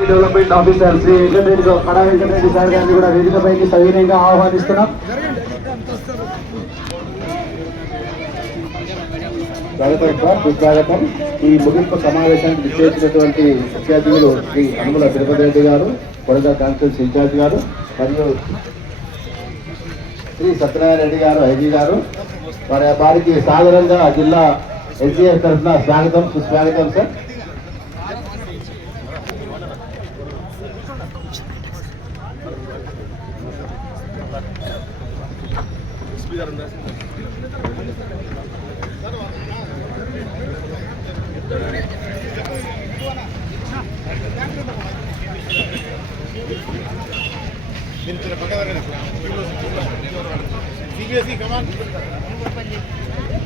Development officer Shri Venkatareddy గారు కడా Venkatareddy sir గారిని కూడా వేదికపైకి సవినయంగా ఆహ్వానిస్తున్నాం. స్వాగతం ఈ ముగింపు సమావేశానికి విచ్చేసినటువంటి ముఖ్య శ్రీ అనుమల తిరుపతి రెడ్డి గారు కొడగా కాన్స్టిట్యూన్స్ ఇన్ఛార్జ్ గారు మరియు శ్రీ సత్యనారాయణ రెడ్డి గారు ఐజీ గారు. వారి వారికి సాధారణంగా జిల్లా ఎన్సీఎస్ తరఫున స్వాగతం సుస్వాగతం సార్.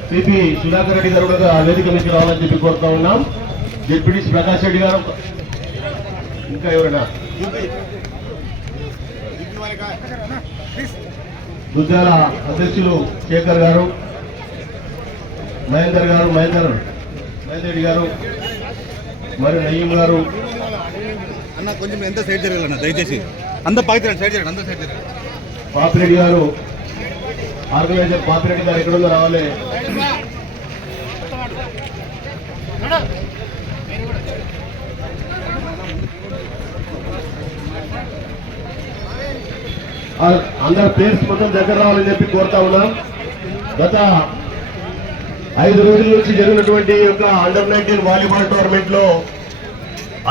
సిపి సుధాకర్ రెడ్డి గారు కూడా వేదిక నుంచి రావాలని చెప్పి కోరుతా ఉన్నాం. డిప్యూటీ ప్రకాష్ రెడ్డి గారు. ఇంకా ఎవరైనా? దుద్దాల అధ్యక్షులు శేఖర్ గారు మహేందర్ గారు మహేందర్ మహేందర్ రెడ్డి గారు మరియు నయీం గారు. అన్న కొంచెం ఎంత సైడ్ జరగాలన్న దయచేసి. అంత పైకి సైడ్ జరగండి అంత సైడ్ జరగండి పాపిరెడ్డి గారు ఆర్గనైజర్ పాపిరెడ్డి గారు ఎక్కడుందో రావాలి. అందరి ప్లేయర్స్ మొత్తం దగ్గర రావాలని చెప్పి కోరుతా ఉన్నాం. గత ఐదు రోజుల నుంచి జరిగినటువంటి యొక్క అండర్ నైన్టీన్ వాలీబాల్ టోర్నమెంట్లో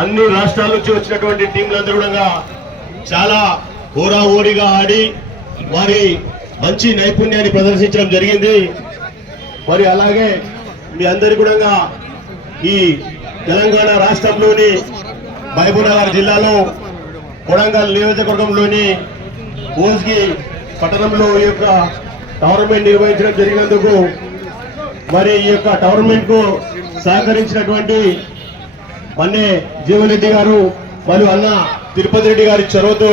అన్ని రాష్ట్రాల నుంచి వచ్చినటువంటి టీంలందరూ కూడా చాలా హోరాహోరీగా ఆడి వారి మంచి నైపుణ్యాన్ని ప్రదర్శించడం జరిగింది. మరి అలాగే మీ అందరి కూడా ఈ తెలంగాణ రాష్ట్రంలోని మహబూబ్నగర్ జిల్లాలో కొడంగల్ నియోజకవర్గంలోని కోస్గి పట్టణంలో ఈ యొక్క టోర్నమెంట్ నిర్వహించడం జరిగినందుకు మరి ఈ యొక్క టోర్నమెంట్కు సహకరించినటువంటి మన్నే జీవన్రెడ్డి గారు మరియు అన్న తిరుపతి రెడ్డి గారి చొరవతో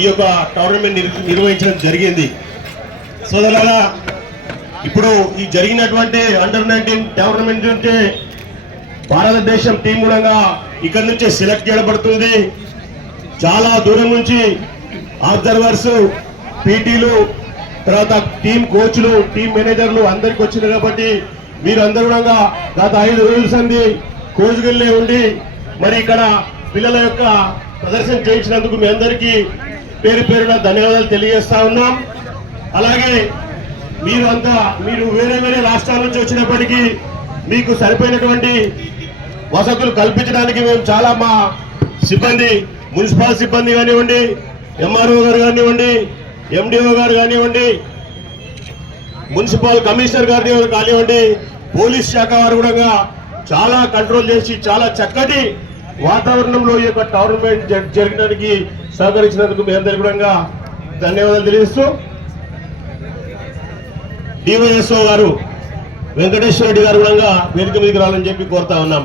ఈ యొక్క టోర్నమెంట్ నిర్వహించడం జరిగింది. సోదరులారా ఇప్పుడు ఈ జరిగినటువంటి అండర్ నైన్టీన్ టోర్నమెంట్ నుంచే భారతదేశం టీం కూడా ఇక్కడ నుంచే సెలెక్ట్ చేయబడుతుంది. చాలా దూరం నుంచి ఆబ్జర్వర్స్ పీటీలు తర్వాత టీం కోచ్లు టీం మేనేజర్లు అందరికి వచ్చింది కాబట్టి మీరందరూ కూడా గత ఐదు రోజుల సంది కోచ్గల్లే ఉండి మరి ఇక్కడ పిల్లల యొక్క ప్రదర్శన చేయించినందుకు మీ అందరికీ పేరు పేరున ధన్యవాదాలు తెలియజేస్తా ఉన్నాం. అలాగే మీరు అంతా మీరు వేరే వేరే రాష్ట్రాల నుంచి వచ్చినప్పటికీ మీకు సరిపోయినటువంటి వసతులు కల్పించడానికి మేము చాలా మా సిబ్బంది మున్సిపల్ సిబ్బంది కానివ్వండి ఎంఆర్ఓ గారు కానివ్వండి ఎండిఓ గారు కానివ్వండి మున్సిపల్ కమిషనర్ గారిని కానివ్వండి పోలీస్ శాఖ వారు కూడా చాలా కంట్రోల్ చేసి చాలా చక్కటి వాతావరణంలో ఈ యొక్క టోర్నమెంట్ జరగడానికి సహకరించినందుకు మీ అందరికీ కూడా ధన్యవాదాలు తెలియజేస్తూ డివైఎస్ఓ గారు వెంకటేశ్వర రెడ్డి గారు కూడా వేదిక మీదకి రావాలని చెప్పి కోరుతా ఉన్నాం.